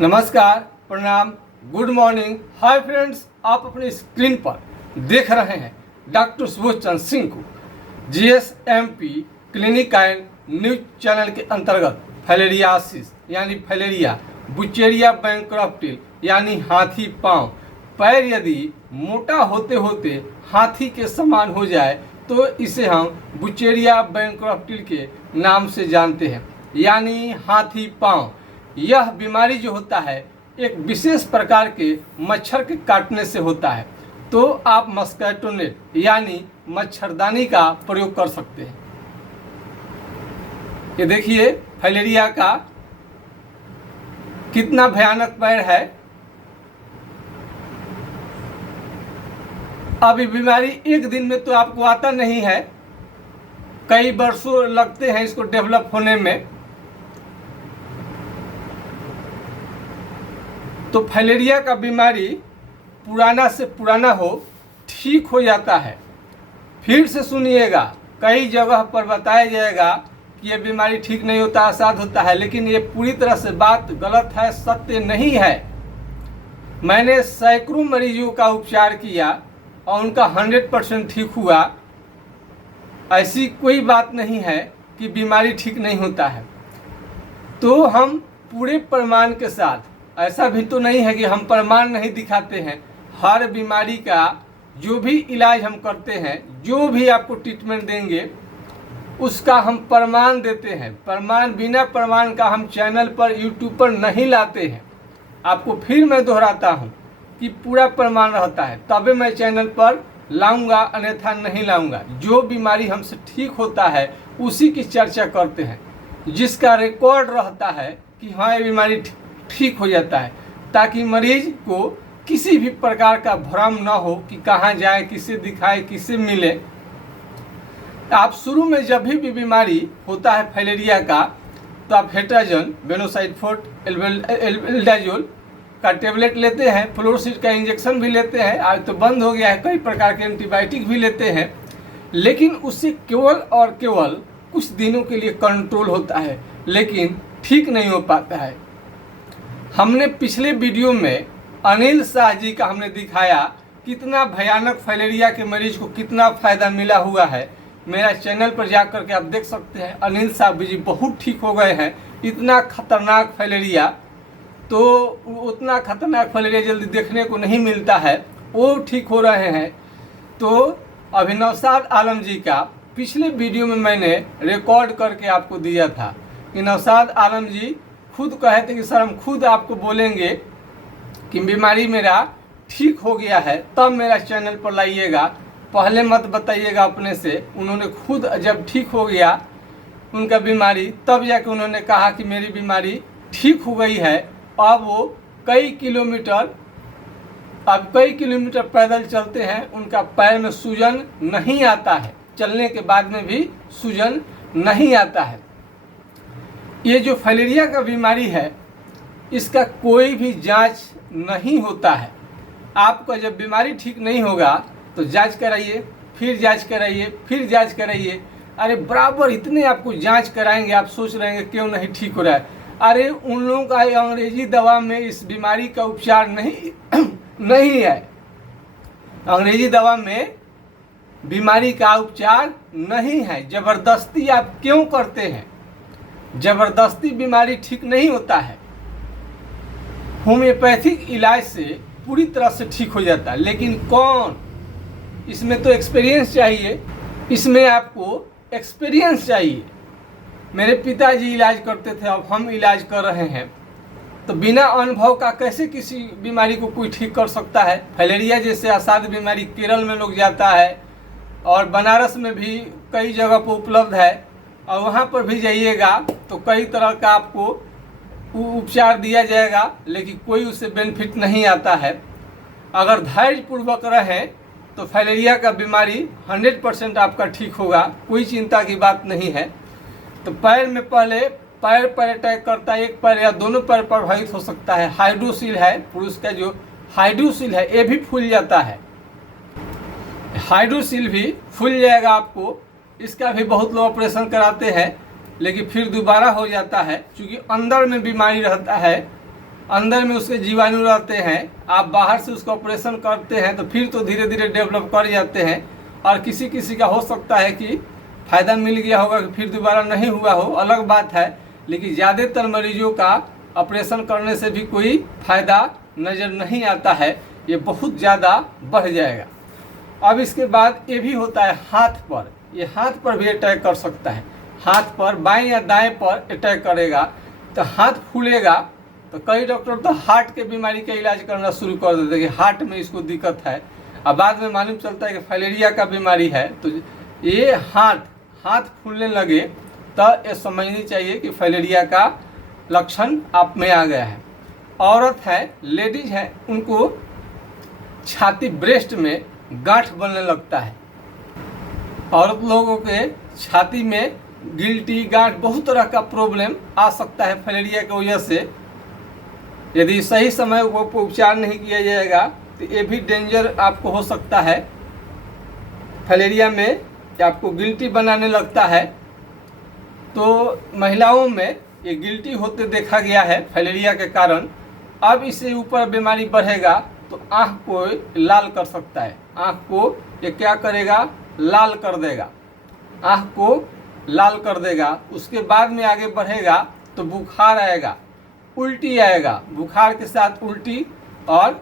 नमस्कार, प्रणाम, good morning, hi friends. आप अपनी स्क्रीन पर देख रहे हैं डॉक्टर सुबोध चंद्र सिंह को GSMP clinic and news channel के अंतर्गत फाइलेरियासिस यानी फाइलेरिया, बुचेरिया बैंक्रप्टिल यानी हाथी पांव, पैर यदि मोटा होते होते हाथी के समान हो जाए तो इसे हम बुचेरिया बैंक्रप्टिल के नाम से जानते हैं, यानी हाथी पांव। यह बीमारी जो होता है एक विशेष प्रकार के मच्छर के काटने से होता है, तो आप मस्कीटो नेट यानी मच्छरदानी का प्रयोग कर सकते हैं। ये देखिए फाइलेरिया का कितना भयानक पैर है। अब ये बीमारी एक दिन में तो आपको आता नहीं है, कई वर्षों लगते हैं इसको डेवलप होने में। तो फाइलेरिया का बीमारी पुराना से पुराना हो, ठीक हो जाता है। फिर से सुनिएगा, कई जगह पर बताया जाएगा कि ये बीमारी ठीक नहीं होता, असाध होता है, लेकिन ये पूरी तरह से बात गलत है, सत्य नहीं है। मैंने सैकड़ों मरीजों का उपचार किया और उनका 100% ठीक हुआ। ऐसी कोई बात नहीं है कि बीमारी ठीक नहीं होता है। तो हम पूरे प्रमाण के साथ, ऐसा भी तो नहीं है कि हम प्रमाण नहीं दिखाते हैं, हर बीमारी का जो भी इलाज हम करते हैं, जो भी आपको ट्रीटमेंट देंगे उसका हम प्रमाण देते हैं। प्रमाण, बिना प्रमाण का हम चैनल पर, यूट्यूब पर नहीं लाते हैं। आपको फिर मैं दोहराता हूं कि पूरा प्रमाण रहता है तभी मैं चैनल पर लाऊंगा, अन्यथा नहीं लाऊंगा। जो बीमारी हमसे ठीक होता है उसी की चर्चा करते हैं, जिसका रिकॉर्ड रहता है कि हाँ ये बीमारी ठीक हो जाता है, ताकि मरीज को किसी भी प्रकार का भ्रम न हो कि कहाँ जाए, किसे दिखाए, किसे मिले। आप शुरू में जब भी बीमारी होता है फाइलेरिया का, तो आप हेट्राजन, बेनोसाइड-फोर्ट, एल्बेंडाजोल का टेबलेट लेते हैं, फ्लोरोसिड का इंजेक्शन भी लेते हैं। आज तो बंद हो गया है, कई प्रकार के एंटीबायोटिक भी लेते हैं, लेकिन उससे केवल और केवल कुछ दिनों के लिए कंट्रोल होता है, लेकिन ठीक नहीं हो पाता है। हमने पिछले वीडियो में अनिल शाह जी का हमने दिखाया कितना भयानक फाइलेरिया के मरीज को कितना फ़ायदा मिला हुआ है। मेरा चैनल पर जा कर के आप देख सकते हैं, अनिल शाह जी बहुत ठीक हो गए हैं। इतना खतरनाक फाइलेरिया, तो उतना खतरनाक फाइलेरिया जल्दी देखने को नहीं मिलता है, वो ठीक हो रहे हैं। तो अभी नौशाद आलम जी का पिछले वीडियो में मैंने रिकॉर्ड करके आपको दिया था कि नौशाद आलम जी खुद कहे थे कि सर हम खुद आपको बोलेंगे कि बीमारी मेरा ठीक हो गया है, तब मेरा चैनल पर लाइएगा, पहले मत बताइएगा अपने से। उन्होंने खुद जब ठीक हो गया उनका बीमारी, तब जाके उन्होंने कहा कि मेरी बीमारी ठीक हो गई है। अब वो कई किलोमीटर पैदल चलते हैं, उनका पैर में सूजन नहीं आता है, चलने के बाद में भी सूजन नहीं आता है। ये जो फाइलेरिया का बीमारी है, इसका कोई भी जांच नहीं होता है। आपका जब बीमारी ठीक नहीं होगा तो जांच कराइए, फिर जांच कराइए, फिर जांच कराइए। अरे बराबर इतने आपको जांच कराएंगे, आप सोच रहे हैं क्यों नहीं ठीक हो रहा है। अरे उन लोगों का अंग्रेजी दवा में इस बीमारी का उपचार नहीं है। अंग्रेजी दवा में बीमारी का उपचार नहीं है। ज़बरदस्ती आप क्यों करते हैं? ज़बरदस्ती बीमारी ठीक नहीं होता है। होम्योपैथिक इलाज से पूरी तरह से ठीक हो जाता है, लेकिन कौन? इसमें तो एक्सपीरियंस चाहिए, इसमें आपको एक्सपीरियंस चाहिए। मेरे पिताजी इलाज करते थे, अब हम इलाज कर रहे हैं, तो बिना अनुभव का कैसे किसी बीमारी को कोई ठीक कर सकता है? फाइलेरिया जैसे असाध्य बीमारी केरल में लोग जाता है, और बनारस में भी कई जगह पर उपलब्ध है, और वहाँ पर भी जाइएगा तो कई तरह का आपको उपचार दिया जाएगा, लेकिन कोई उससे बेनिफिट नहीं आता है। अगर धैर्यपूर्वक रहें तो फाइलेरिया का बीमारी 100% आपका ठीक होगा, कोई चिंता की बात नहीं है। तो पैर में पहले पैर पर अटैक करता है, एक पैर या दोनों पैर प्रभावित हो सकता है। हाइड्रोसील है, पुरुष का जो हाइड्रोसील है ये भी फूल जाता है, हाइड्रोसील भी फूल जाएगा आपको। इसका भी बहुत लोग ऑपरेशन कराते हैं, लेकिन फिर दोबारा हो जाता है, क्योंकि अंदर में बीमारी रहता है। अंदर में उसके जीवाणु रहते हैं, आप बाहर से उसका ऑपरेशन करते हैं तो फिर तो धीरे धीरे डेवलप कर जाते हैं। और किसी किसी का हो सकता है कि फ़ायदा मिल गया होगा कि फिर दोबारा नहीं हुआ हो, अलग बात है। लेकिन ज़्यादातर मरीजों का ऑपरेशन करने से भी कोई फ़ायदा नज़र नहीं आता है, ये बहुत ज़्यादा बढ़ जाएगा। अब इसके बाद ये भी होता है हाथ पर, ये हाथ पर भी अटैक कर सकता है। हाथ पर बाएं या दाएं पर अटैक करेगा तो हाथ फूलेगा। तो कई डॉक्टर तो हार्ट के बीमारी का इलाज करना शुरू कर देते हैं कि हार्ट में इसको दिक्कत है, अब बाद में मालूम चलता है कि फाइलेरिया का बीमारी है। तो ये हाथ फूलने लगे तो ये समझनी चाहिए कि फाइलेरिया का लक्षण आप में आ गया है। औरत है, लेडीज है, उनको छाती ब्रेस्ट में गांठ बनने लगता है। औरत लोगों के छाती में गिल्टी, गांठ, बहुत तरह का प्रॉब्लम आ सकता है फाइलेरिया की वजह से। यदि सही समय पर उपचार नहीं किया जाएगा तो ये भी डेंजर आपको हो सकता है। फाइलेरिया में आपको गिल्टी बनाने लगता है, तो महिलाओं में ये गिल्टी होते देखा गया है फाइलेरिया के कारण। अब इससे ऊपर बीमारी बढ़ेगा तो आँख को लाल कर सकता है। आँख को ये क्या करेगा, लाल कर देगा, आँख को लाल कर देगा। उसके बाद में आगे बढ़ेगा तो बुखार आएगा, उल्टी आएगा, बुखार के साथ उल्टी और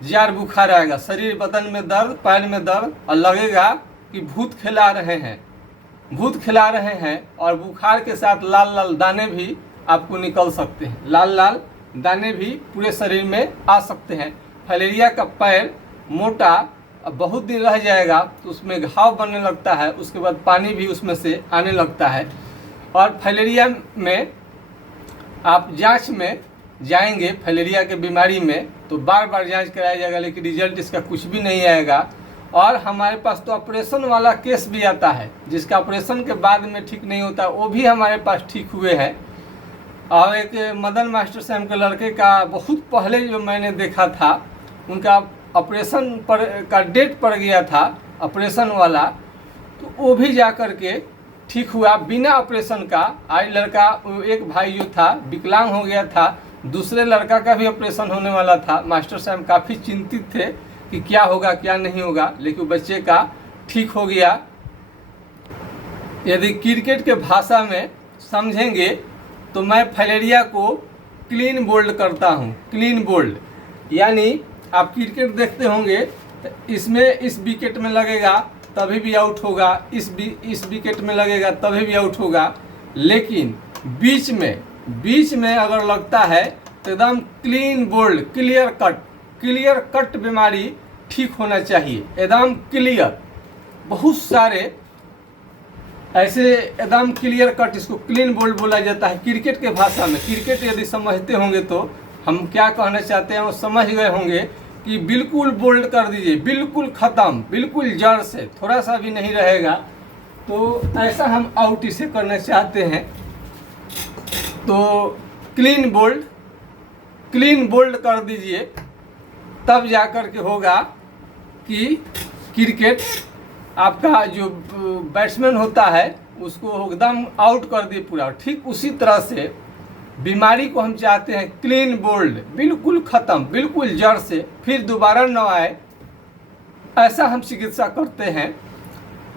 जार बुखार आएगा, शरीर बदन में दर्द, पैर में दर्द, और लगेगा कि भूत खिला रहे हैं। और बुखार के साथ लाल लाल दाने भी आपको निकल सकते हैं, लाल लाल दाने भी पूरे शरीर में आ सकते हैं। फाइलेरिया का पैर मोटा बहुत दिन रह जाएगा तो उसमें घाव बनने लगता है, उसके बाद पानी भी उसमें से आने लगता है। और फाइलेरिया में आप जांच में जाएंगे, फाइलेरिया के बीमारी में तो बार बार जांच कराया जाएगा, लेकिन रिजल्ट इसका कुछ भी नहीं आएगा। और हमारे पास तो ऑपरेशन वाला केस भी आता है, जिसका ऑपरेशन के बाद में ठीक नहीं होता, वो भी हमारे पास ठीक हुए हैं। और एक मदन मास्टर साहब के लड़के का बहुत पहले जो मैंने देखा था, उनका ऑपरेशन पर का डेट पड़ गया था ऑपरेशन वाला, तो वो भी जा कर के ठीक हुआ बिना ऑपरेशन का। आज लड़का, एक भाई जो था विकलांग हो गया था, दूसरे लड़का का भी ऑपरेशन होने वाला था। मास्टर साहब काफ़ी चिंतित थे कि क्या होगा क्या नहीं होगा, लेकिन बच्चे का ठीक हो गया। यदि क्रिकेट के भाषा में समझेंगे तो मैं फाइलेरिया को क्लीन बोल्ड करता हूँ। क्लीन बोल्ड यानी आप क्रिकेट देखते होंगे तो इसमें इस विकेट में लगेगा तभी भी आउट होगा, इस विकेट में लगेगा तभी भी आउट होगा, लेकिन बीच में अगर लगता है तो एकदम क्लीन बोल्ड, क्लियर कट बीमारी ठीक होना चाहिए, एकदम क्लियर। बहुत सारे ऐसे एकदम क्लियर कट, इसको क्लीन बोल्ड बोला जाता है क्रिकेट के भाषा में। क्रिकेट यदि समझते होंगे तो हम क्या कहना चाहते हैं वो समझ गए होंगे कि बिल्कुल बोल्ड कर दीजिए, बिल्कुल ख़त्म, बिल्कुल जड़ से थोड़ा सा भी नहीं रहेगा। तो ऐसा हम आउट इसे करना चाहते हैं। तो क्लीन बोल्ड कर दीजिए, तब जा कर के होगा कि क्रिकेट आपका जो बैट्समैन होता है उसको एकदम आउट कर दिए पूरा। ठीक उसी तरह से बीमारी को हम चाहते हैं क्लीन बोल्ड, बिल्कुल ख़त्म, बिल्कुल जड़ से, फिर दोबारा न आए, ऐसा हम चिकित्सा करते हैं।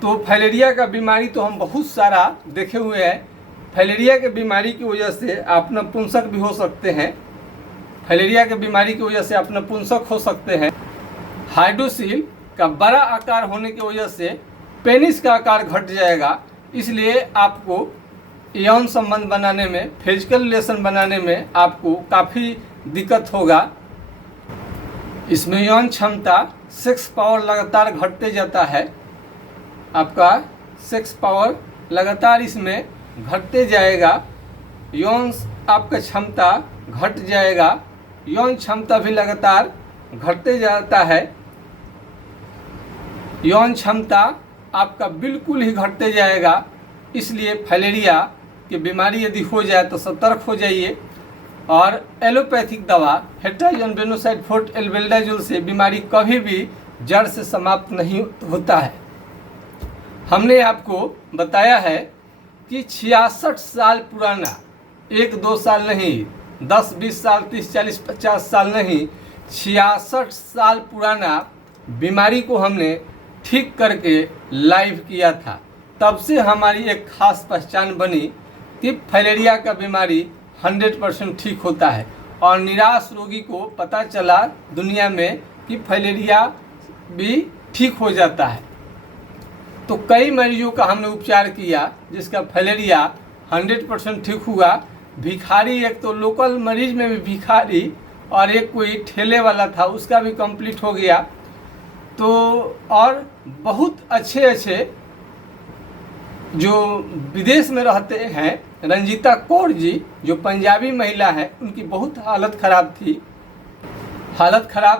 तो फाइलेरिया का बीमारी तो हम बहुत सारा देखे हुए हैं। फाइलेरिया के बीमारी की वजह से आप नपुंसक भी हो सकते हैं, फाइलेरिया के बीमारी की वजह से आप नपुंसक हो सकते हैं। हाइड्रोसील का बड़ा आकार होने की वजह से पेनिस का आकार घट जाएगा, इसलिए आपको यौन संबंध बनाने में, फिजिकल रिलेशन बनाने में आपको काफ़ी दिक्कत होगा। इसमें यौन क्षमता, सेक्स पावर लगातार घटते जाता है, आपका सेक्स पावर लगातार इसमें घटते जाएगा, यौन आपका क्षमता घट जाएगा, यौन क्षमता भी लगातार घटते जाता है, यौन क्षमता आपका बिल्कुल ही घटते जाएगा। इसलिए फाइलेरिया की बीमारी यदि हो जाए तो सतर्क हो जाइए। और एलोपैथिक दवा हेट्राजोन बेनोसाइड फोर्ट एल्बेंडाजोल से बीमारी कभी भी जड़ से समाप्त नहीं होता है। हमने आपको बताया है कि 66 साल पुराना, 1-2 साल नहीं, 10-20 साल, 30-40-50 साल नहीं, 66 साल पुराना बीमारी को हमने ठीक करके लाइव किया था। तब से हमारी एक खास पहचान बनी कि फाइलेरिया का बीमारी 100% ठीक होता है और निराश रोगी को पता चला दुनिया में कि फाइलेरिया भी ठीक हो जाता है। तो कई मरीजों का हमने उपचार किया जिसका फाइलेरिया 100% ठीक हुआ। भिखारी, एक तो लोकल मरीज में भी भिखारी और एक कोई ठेले वाला था, उसका भी कंप्लीट हो गया। तो और बहुत अच्छे जो विदेश में रहते हैं, रंजीता कौर जी जो पंजाबी महिला है, उनकी बहुत हालत ख़राब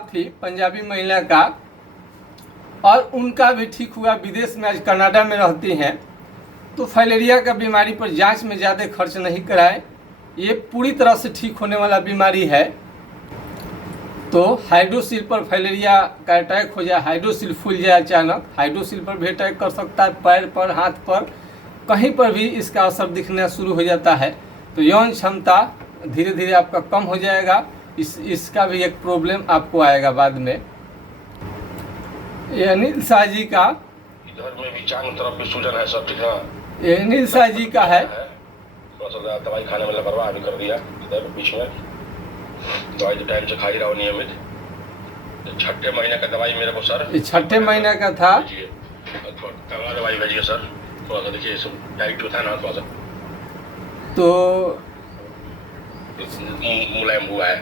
थी पंजाबी महिला का, और उनका भी ठीक हुआ। विदेश में आज कनाडा में रहती हैं। तो फाइलेरिया का बीमारी पर जांच में ज़्यादा खर्च नहीं कराए, ये पूरी तरह से ठीक होने वाला बीमारी है। तो हाइड्रोसिल पर फाइलेरिया का अटैक हो जाए, हाइड्रोसिल फूल जाए अचानक, हाइड्रोसिल पर भी अटैक कर सकता है, पैर पर, हाथ पर, कहीं पर भी इसका असर दिखना शुरू हो जाता है। तो यौन क्षमता धीरे धीरे आपका कम हो जाएगा। इसका भी एक प्रॉब्लम आपको आएगा बाद में। ये अनिल शाह जी का, इधर में भी चांग तरफ भी सूजन है सब, ठीक है। ये अनिल शाह जी का है। थोड़ा सा दवाई खाने में लापरवाही भी कर दिया इधर बीच में। दवाई तो टाइम से खा ही रहा हूँ नियमित। 6ठे महीने का दवाई मेरे को सर, ये 6ठे महीने का था। कमा दवाई भेजिए सर, थोड़ा सा देखिए डाइट जो था ना थोड़ा सा तो मुलायम हुआ है।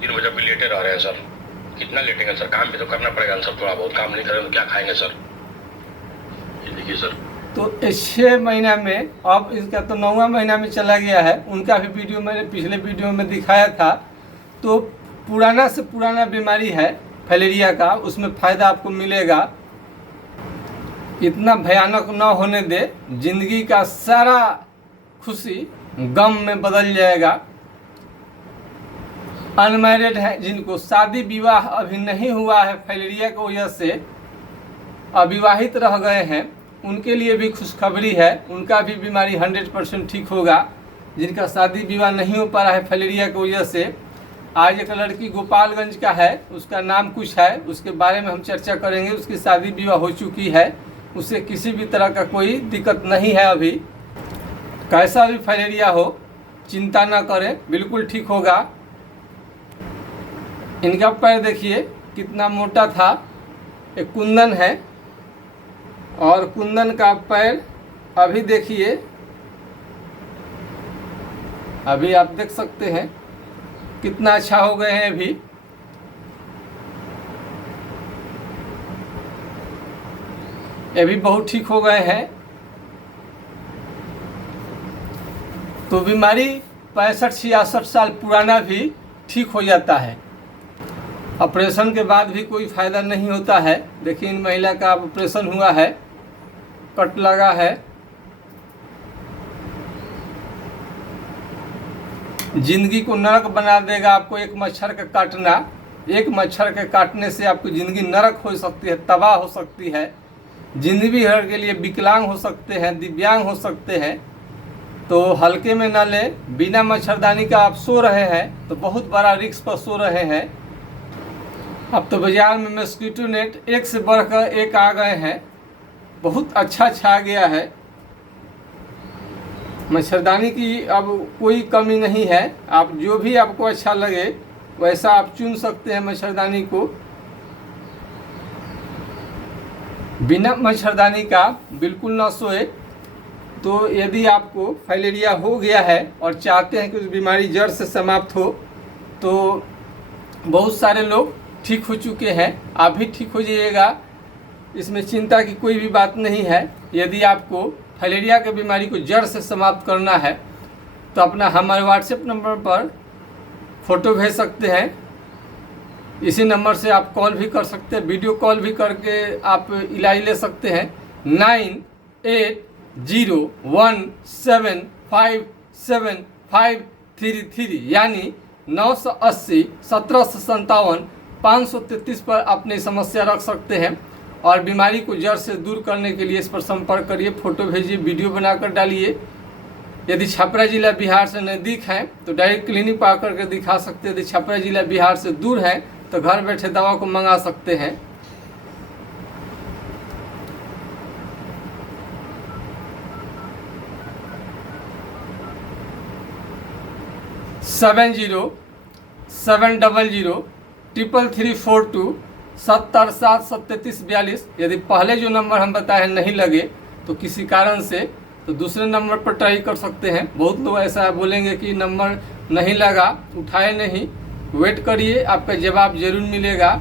3 बजे भी लेटे रह रहे हैं सर। कितना लेटेंगे सर, काम भी तो करना पड़ेगा सर, थोड़ा बहुत काम नहीं करेंगे तो क्या खाएंगे सर। ये देखिए सर, तो 6 महीना में, अब इसका तो 9वां महीना में चला गया है। उनका भी वीडियो मैंने पिछले वीडियो में दिखाया था। तो पुराना से पुराना बीमारी है फाइलेरिया का, उसमें फ़ायदा आपको मिलेगा। इतना भयानक न होने दे, जिंदगी का सारा खुशी गम में बदल जाएगा। अनमैरिड है, जिनको शादी विवाह अभी नहीं हुआ है फाइलेरिया की वजह से अविवाहित रह गए हैं, उनके लिए भी खुशखबरी है। उनका भी बीमारी 100% ठीक होगा। जिनका शादी विवाह नहीं हो पा रहा है फाइलेरिया की वजह से। आज एक लड़की गोपालगंज का है, उसका नाम कुछ है, उसके बारे में हम चर्चा करेंगे। उसकी शादी विवाह हो चुकी है, उसे किसी भी तरह का कोई दिक्कत नहीं है अभी। कैसा भी फाइलेरिया हो, चिंता ना करें, बिल्कुल ठीक होगा। इनका पैर देखिए कितना मोटा था। एक कुंदन है और कुंदन का पैर अभी देखिए, अभी आप देख सकते हैं कितना अच्छा हो गए हैं। अभी बहुत ठीक हो गए हैं। तो बीमारी 65-66 साल पुराना भी ठीक हो जाता है। ऑपरेशन के बाद भी कोई फ़ायदा नहीं होता है। देखिए इन महिला का ऑपरेशन हुआ है, कट लगा है। जिंदगी को नरक बना देगा आपको एक मच्छर का काटना। एक मच्छर के काटने से आपकी ज़िंदगी नरक हो सकती है, तबाह हो सकती है। जिंदगी भर के लिए विकलांग हो सकते हैं, दिव्यांग हो सकते हैं। तो हल्के में न ले। बिना मच्छरदानी का आप सो रहे हैं तो बहुत बड़ा रिस्क पर सो रहे हैं। अब तो बाज़ार में मस्कीटो नेट एक से बढ़कर एक आ गए हैं, बहुत अच्छा छा गया है। मच्छरदानी की अब कोई कमी नहीं है। आप जो भी आपको अच्छा लगे वैसा आप चुन सकते हैं मच्छरदानी को। बिना मच्छरदानी का बिल्कुल न सोए। तो यदि आपको फाइलेरिया हो गया है और चाहते हैं कि उस बीमारी जड़ से समाप्त हो, तो बहुत सारे लोग ठीक हो चुके हैं। आप भी ठीक हो जाइएगा, इसमें चिंता की कोई भी बात नहीं है। यदि आपको फाइलेरिया की बीमारी को जड़ से समाप्त करना है तो अपना हमारे व्हाट्सएप नंबर पर फ़ोटो भेज सकते हैं। इसी नंबर से आप कॉल भी कर सकते हैं, वीडियो कॉल भी करके आप इलाज ले सकते हैं। 9801757533 यानी 980 1757 533 पर अपनी समस्या रख सकते हैं और बीमारी को जड़ से दूर करने के लिए इस पर संपर्क करिए। फ़ोटो भेजिए, वीडियो बनाकर डालिए। यदि छपरा जिला बिहार से नज़दीक है तो डायरेक्ट क्लिनिक पर आकर के दिखा सकते हैं। यदि छपरा जिला बिहार से दूर है तो घर बैठे दवा को मंगा सकते हैं। सेवन 700-334277742। यदि पहले जो नंबर हम बताए नहीं लगे तो किसी कारण से तो दूसरे नंबर पर ट्राई कर सकते हैं। बहुत लोग ऐसा बोलेंगे कि नंबर नहीं लगा, उठाए नहीं, वेट करिए, आपका जवाब जरूर मिलेगा।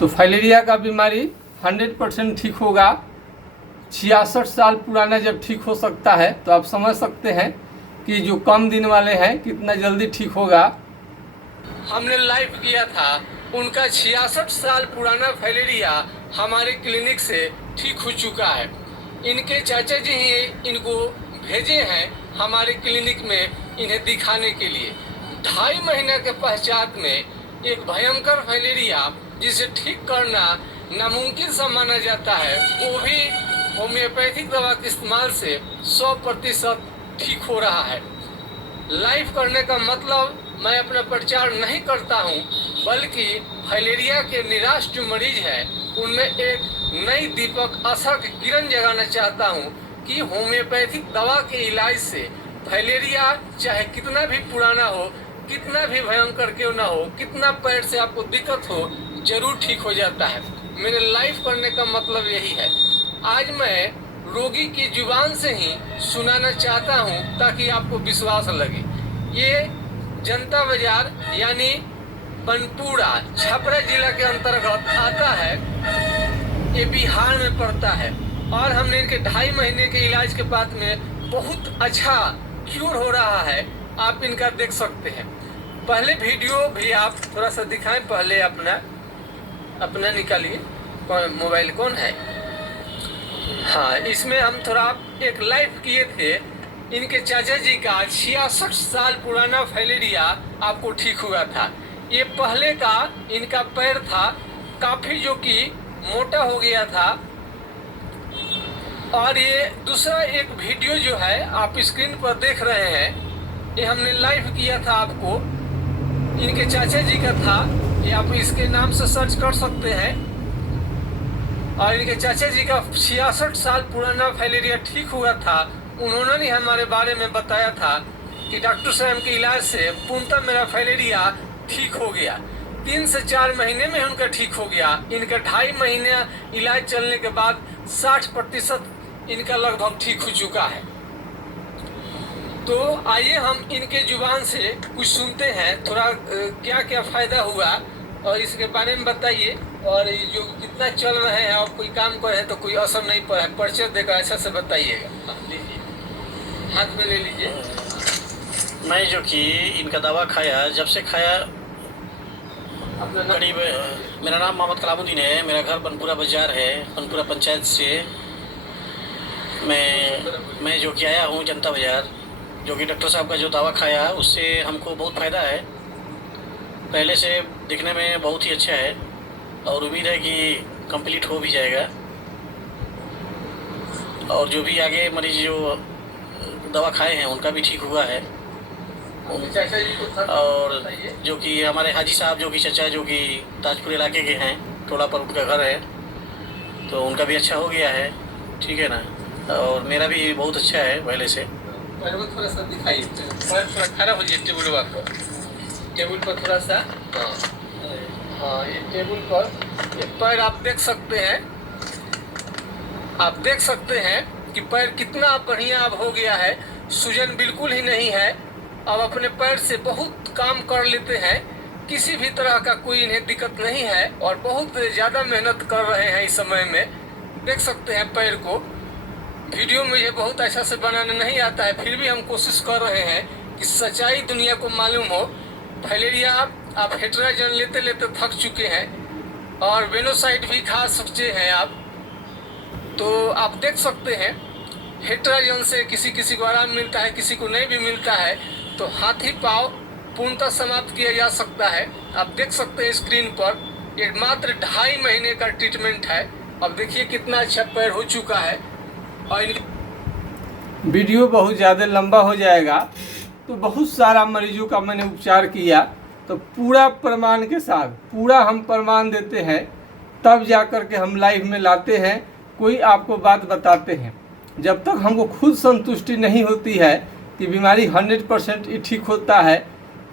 तो फाइलेरिया का बीमारी 100% ठीक होगा। 66 साल पुराना जब ठीक हो सकता है तो आप समझ सकते हैं कि जो कम दिन वाले हैं कितना जल्दी ठीक होगा। हमने लाइव किया था, उनका 66 साल पुराना फाइलेरिया हमारे क्लिनिक से ठीक हो चुका है। इनके चाचा जी ही इनको भेजे हैं हमारे क्लिनिक में इन्हें दिखाने के लिए। 2.5 महीने के पश्चात में एक भयंकर फाइलेरिया जिसे ठीक करना नामुमकिन सा माना जाता है, वो भी होम्योपैथिक दवा के इस्तेमाल से 100% ठीक हो रहा है। लाइव करने का मतलब मैं अपना प्रचार नहीं करता हूं, बल्कि फाइलेरिया के निराश जो मरीज हैं उनमें एक नई दीपक आशा की किरण जगाना चाहता हूं कि होम्योपैथिक दवा के इलाज से फाइलेरिया चाहे कितना भी पुराना हो, कितना भी भयंकर क्यों ना हो, कितना पैर से आपको दिक्कत हो, जरूर ठीक हो जाता है। मेरे लाइव करने का मतलब यही है। आज मैं रोगी की जुबान से ही सुनाना चाहता हूं ताकि आपको विश्वास लगे। ये जनता बाजार यानी बनपुरा छपरा जिला के अंतर्गत आता है, ये बिहार में पड़ता है और हमने इनके 2.5 महीने के इलाज के बाद में बहुत अच्छा क्यूर हो रहा है। आप इनका देख सकते हैं। पहले वीडियो भी आप थोड़ा सा दिखाएं, पहले अपना निकालिए। मोबाइल कौन है? हाँ, इसमें हम थोड़ा एक लाइव किए थे। इनके चाचा जी का 66 साल पुराना फाइलेरिया आपको ठीक हुआ था। ये पहले का इनका पैर था काफ़ी जो कि मोटा हो गया था। और ये दूसरा एक वीडियो जो है आप स्क्रीन पर देख रहे हैं, ये हमने लाइव किया था आपको, इनके चाचा जी का था। ये आप इसके नाम से सर्च कर सकते हैं। और इनके चाचा जी का 66 साल पुराना फाइलेरिया ठीक हुआ था। उन्होंने ही हमारे बारे में बताया था कि डॉक्टर साहब के इलाज से पूर्णतः मेरा फाइलेरिया ठीक हो गया। 3 से 4 महीने में उनका ठीक हो गया। इनका 2.5 महीने इलाज चलने के बाद 60% इनका लगभग ठीक हो चुका है। तो आइए हम इनके जुबान से कुछ सुनते हैं, थोड़ा क्या क्या फायदा हुआ और इसके बारे में बताइए। और ये जो कितना चल रहे हैं और कोई काम कर रहे हैं तो कोई असर नहीं पड़ा है, परिचय देकर अच्छा से बताइएगा। लीजिए, हाथ में ले लीजिए। मैं जो कि इनका दवा खाया, जब से खाया करीब, मेरा नाम मोहम्मद कलामुद्दीन है, मेरा घर बनपुरा बाजार है, बनपुरा पंचायत से मैं जो कि आया हूँ जनता बाजार। जो कि डॉक्टर साहब का जो दवा खाया उससे हमको बहुत फ़ायदा है। पहले से दिखने में बहुत ही अच्छा है और उम्मीद है कि कंप्लीट हो भी जाएगा। और जो भी आगे मरीज जो दवा खाए हैं उनका भी ठीक हुआ है। और जो कि हमारे हाजी साहब जो कि चचा जो कि ताजपुर इलाके के हैं, टोला पर उनका घर है, तो उनका भी अच्छा हो गया है। ठीक है ना। और मेरा भी बहुत अच्छा है पहले से। थोड़ा सा दिखाइए, थोड़ा खड़ा हो जाइए टेबल पर थोड़ा सा। हाँ, ये टेबल पर ये पैर आप देख सकते हैं। आप देख सकते हैं कि पैर कितना बढ़िया अब हो गया है। सूजन बिल्कुल ही नहीं है। अब अपने पैर से बहुत काम कर लेते हैं। किसी भी तरह का कोई इन्हें दिक्कत नहीं है और बहुत ज़्यादा मेहनत कर रहे हैं इस समय में। देख सकते हैं पैर को। वीडियो में ये बहुत अच्छा से बनाने नहीं आता है, फिर भी हम कोशिश कर रहे हैं कि सच्चाई दुनिया को मालूम हो। फाइलेरिया आप हेट्राजन लेते लेते थक चुके हैं और वेनोसाइड भी खा सकते हैं आप। तो आप देख सकते हैं हेट्राजन से किसी किसी को आराम मिलता है, किसी को नहीं भी मिलता है। तो हाथी पाँव पूर्णतः समाप्त किया जा सकता है। आप देख सकते हैं स्क्रीन पर, ये मात्र 2.5 महीने का ट्रीटमेंट है। अब देखिए कितना अच्छा पैर हो चुका है। और इनकी वीडियो बहुत ज़्यादा लंबा हो जाएगा, तो बहुत सारा मरीजों का मैंने उपचार किया, तो पूरा प्रमाण के साथ पूरा हम प्रमाण देते हैं, तब जा कर के हम लाइव में लाते हैं, कोई आपको बात बताते हैं। जब तक हमको खुद संतुष्टि नहीं होती है कि बीमारी 100% ही ठीक होता है,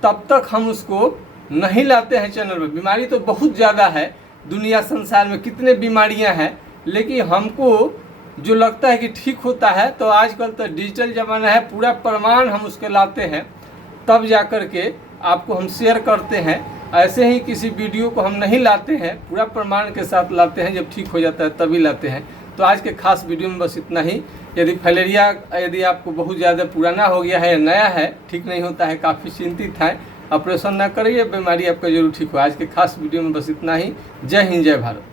तब तक हम उसको नहीं लाते हैं चैनल पर। बीमारी तो बहुत ज़्यादा है, दुनिया संसार में कितने बीमारियां हैं, लेकिन हमको जो लगता है कि ठीक होता है, तो आजकल तो डिजिटल ज़माना है, पूरा प्रमाण हम उसके लाते हैं, तब जा कर के आपको हम शेयर करते हैं। ऐसे ही किसी वीडियो को हम नहीं लाते हैं, पूरा प्रमाण के साथ लाते हैं, जब ठीक हो जाता है तभी लाते हैं। तो आज के खास वीडियो में बस इतना ही। यदि फाइलेरिया यदि आपको बहुत ज़्यादा पुराना हो गया है या नया है, ठीक नहीं होता है, काफ़ी चिंतित हैं, ऑपरेशन ना करिए, बीमारी आपका जरूर ठीक हो। आज के खास वीडियो में बस इतना ही। जय हिंद, जय भारत।